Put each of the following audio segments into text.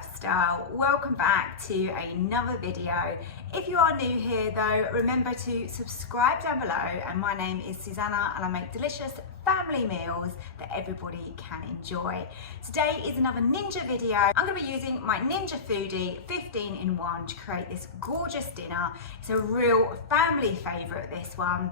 lifestyle. Welcome back to another video. If you are new here though, remember to subscribe down below, and my name is Susanna and I make delicious family meals that everybody can enjoy. Today is another Ninja video. I'm going to be using my Ninja Foodi 15-in-1 to create this gorgeous dinner. It's a real family favourite, this one.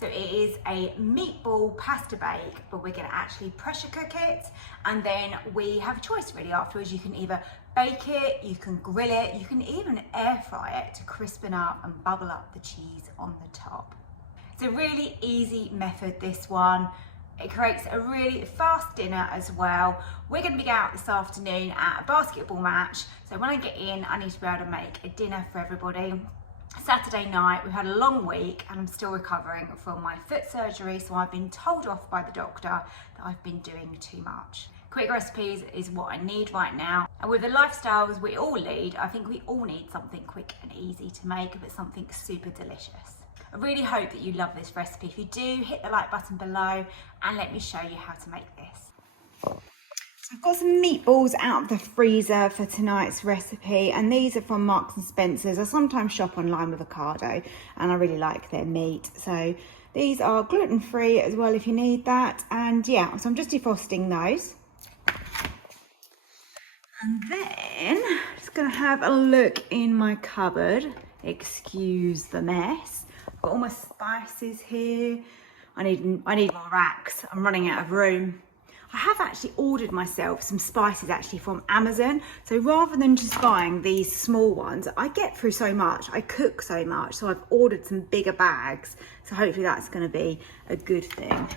So it is a meatball pasta bake, but we're going to actually pressure cook it, and then we have a choice really afterwards. You can either bake it, you can grill it, you can even air fry it to crispen up and bubble up the cheese on the top. It's a really easy method, this one. It creates a really fast dinner as well. We're going to be out this afternoon at a basketball match, so when I get in I need to be able to make a dinner for everybody. Saturday night, we had a long week and I'm still recovering from my foot surgery, so I've been told off by the doctor that I've been doing too much. Quick recipes is what I need right now, and with the lifestyles we all lead, I think we all need something quick and easy to make, but something super delicious. I really hope that you love this recipe. If you do, hit the like button below and let me show you how to make this. I've got some meatballs out of the freezer for tonight's recipe, and these are from Marks and Spencer's. I sometimes shop online with avocado and I really like their meat. So these are gluten-free as well if you need that. And yeah, so I'm just defrosting those. And then I'm just gonna have a look in my cupboard. Excuse the mess. I've got all my spices here. I need more racks. I'm running out of room. I have actually ordered myself some spices actually from Amazon. So rather than just buying these small ones, I get through so much, I cook so much. So I've ordered some bigger bags. So hopefully that's gonna be a good thing.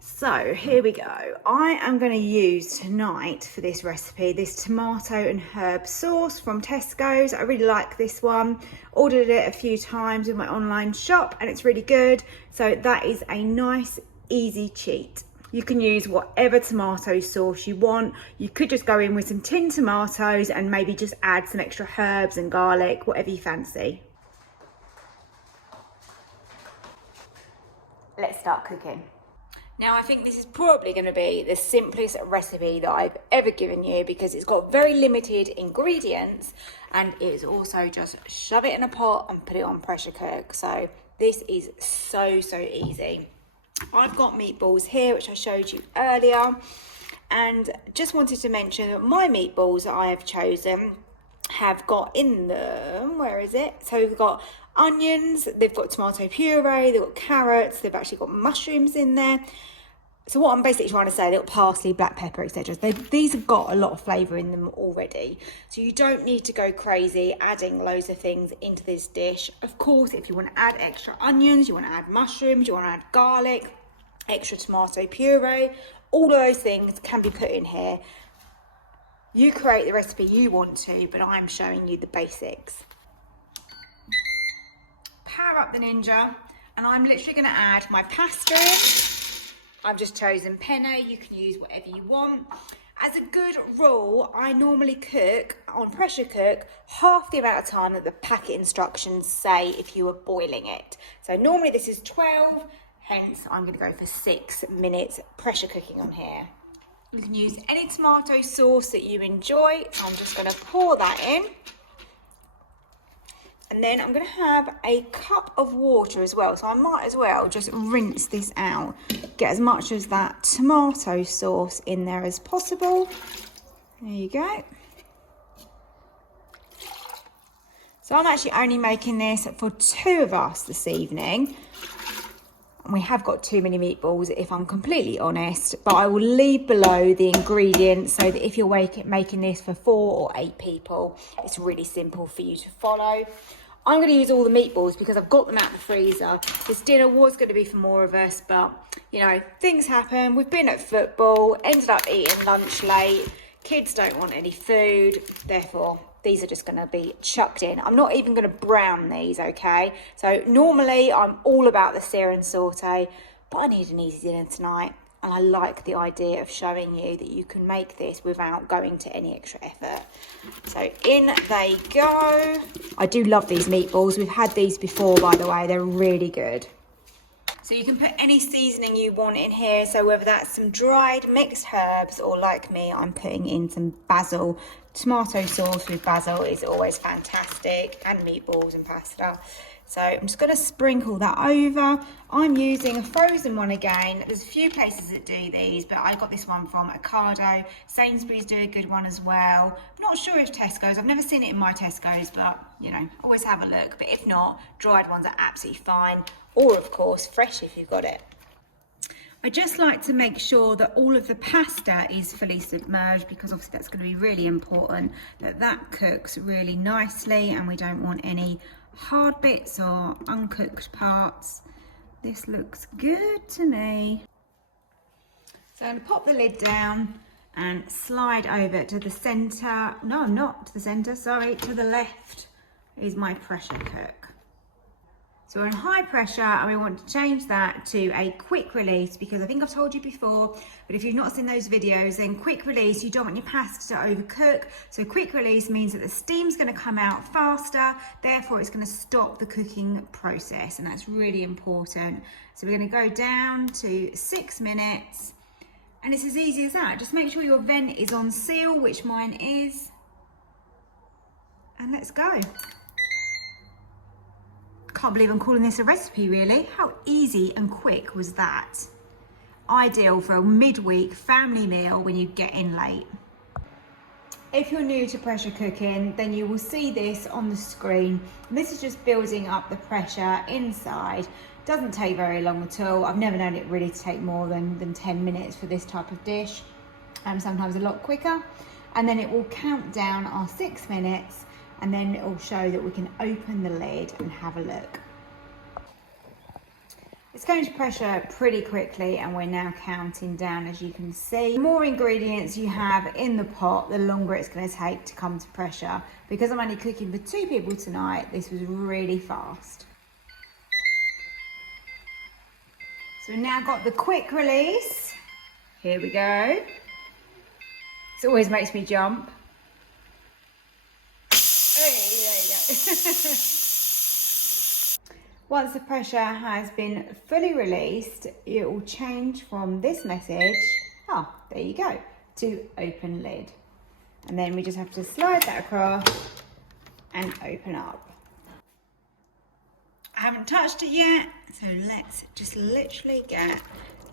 So here we go. I am gonna use tonight for this recipe, this tomato and herb sauce from Tesco's. I really like this one. Ordered it a few times in my online shop and it's really good. So that is a nice, easy cheat. You can use whatever tomato sauce you want. You could just go in with some tinned tomatoes and maybe just add some extra herbs and garlic, whatever you fancy. Let's start cooking. Now I think this is probably going to be the simplest recipe that I've ever given you, because it's got very limited ingredients and it's also just shove it in a pot and put it on pressure cook. So this is so easy. I've got meatballs here, which I showed you earlier, and just wanted to mention that my meatballs that I have chosen have got in them, where is it? So we've got onions, they've got tomato puree, they've got carrots, they've actually got mushrooms in there. So what I'm basically trying to say, they've got parsley, black pepper, etc. These have got a lot of flavour in them already. So you don't need to go crazy adding loads of things into this dish. Of course, if you want to add extra onions, you want to add mushrooms, you want to add garlic, extra tomato puree, all of those things can be put in here. You create the recipe you want to, but I'm showing you the basics. Power up the Ninja, and I'm literally going to add my pasta in. I've just chosen penne, you can use whatever you want. As a good rule, I normally cook on pressure cook half the amount of time that the packet instructions say if you were boiling it. So normally this is 12, hence I'm going to go for 6 minutes pressure cooking on here. You can use any tomato sauce that you enjoy. I'm just going to pour that in. And then I'm going to have a cup of water as well. So I might as well just rinse this out. Get as much of that tomato sauce in there as possible. There you go. So I'm actually only making this for 2 of us this evening. And we have got too many meatballs, if I'm completely honest. But I will leave below the ingredients so that if you're making this for 4 or 8 people, it's really simple for you to follow. I'm going to use all the meatballs because I've got them out of the freezer. This dinner was going to be for more of us, but, you know, things happen. We've been at football, ended up eating lunch late. Kids don't want any food. Therefore, these are just going to be chucked in. I'm not even going to brown these, okay? So normally, I'm all about the sear and saute, but I need an easy dinner tonight. And I like the idea of showing you that you can make this without going to any extra effort. So in they go. I do love these meatballs. We've had these before, by the way. They're really good. So you can put any seasoning you want in here, so whether that's some dried mixed herbs or like me, I'm putting in some basil. Tomato sauce with basil is always fantastic, and meatballs and pasta. So I'm just going to sprinkle that over. I'm using a frozen one again. There's a few places that do these, but I got this one from Ocado. Sainsbury's do a good one as well. I'm not sure if Tesco's, I've never seen it in my Tesco's, but you know, always have a look. But if not, dried ones are absolutely fine. Or of course, fresh if you've got it. I just like to make sure that all of the pasta is fully submerged, because obviously that's going to be really important, that that cooks really nicely and we don't want any hard bits or uncooked parts. This looks good to me. So I'm going to pop the lid down and slide over to the centre. No, not to the centre, sorry, to the left is my pressure cook. So we're on high pressure and we want to change that to a quick release, because I think I've told you before, but if you've not seen those videos, then quick release, you don't want your pasta to overcook. So quick release means that the steam's going to come out faster, therefore it's going to stop the cooking process, and that's really important. So we're going to go down to 6 minutes, and it's as easy as that. Just make sure your vent is on seal, which mine is, and let's go. Can't believe I'm calling this a recipe, really. How easy and quick was that? Ideal for a midweek family meal when you get in late. If you're new to pressure cooking, then you will see this on the screen. This is just building up the pressure inside. Doesn't take very long at all. I've never known it really to take more than 10 minutes for this type of dish. Sometimes a lot quicker. And then it will count down our 6 minutes, and then it will show that we can open the lid and have a look. It's going to pressure pretty quickly, and we're now counting down, as you can see. The more ingredients you have in the pot, the longer it's going to take to come to pressure. Because I'm only cooking for 2 people tonight, this was really fast. So we've now got the quick release. Here we go. It always makes me jump. Once the pressure has been fully released, it will change from this message, there you go, to open lid. And then we just have to slide that across and open up. I haven't touched it yet, so let's just literally get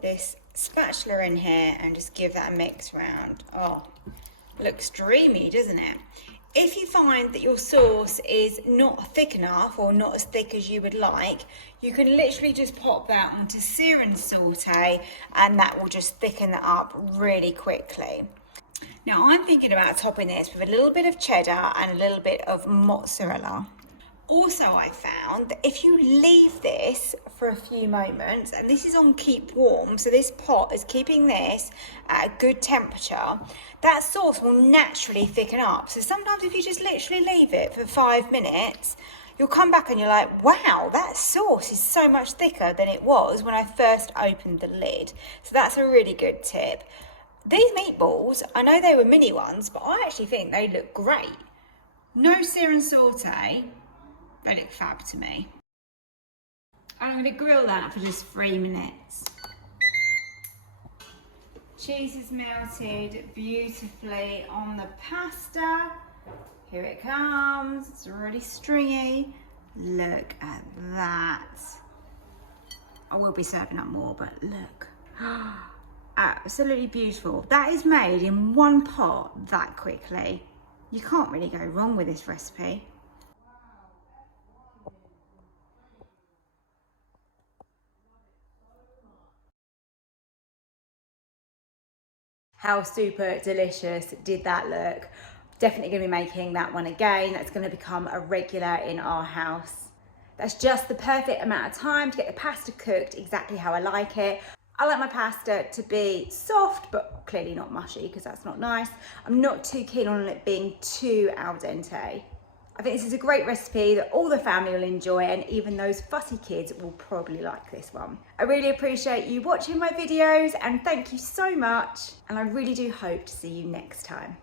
this spatula in here and just give that a mix round. Oh, looks dreamy, doesn't it? If you find that your sauce is not thick enough or not as thick as you would like, you can literally just pop that onto sear and saute, and that will just thicken that up really quickly. Now I'm thinking about topping this with a little bit of cheddar and a little bit of mozzarella. Also, I found that if you leave this for a few moments, and this is on keep warm, so this pot is keeping this at a good temperature, that sauce will naturally thicken up. So sometimes if you just literally leave it for 5 minutes, you'll come back and you're like, wow, that sauce is so much thicker than it was when I first opened the lid. So that's a really good tip. These meatballs, I know they were mini ones, but I actually think they look great. No sear and saute. They look fab to me. I'm going to grill that for just 3 minutes. Cheese is melted beautifully on the pasta. Here it comes. It's already stringy. Look at that. I will be serving up more, but look. Absolutely beautiful. That is made in one pot that quickly. You can't really go wrong with this recipe. How super delicious did that look? Definitely going to be making that one again. That's going to become a regular in our house. That's just the perfect amount of time to get the pasta cooked exactly how I like it. I like my pasta to be soft, but clearly not mushy, because that's not nice. I'm not too keen on it being too al dente. I think this is a great recipe that all the family will enjoy, and even those fussy kids will probably like this one. I really appreciate you watching my videos, and thank you so much. And I really do hope to see you next time.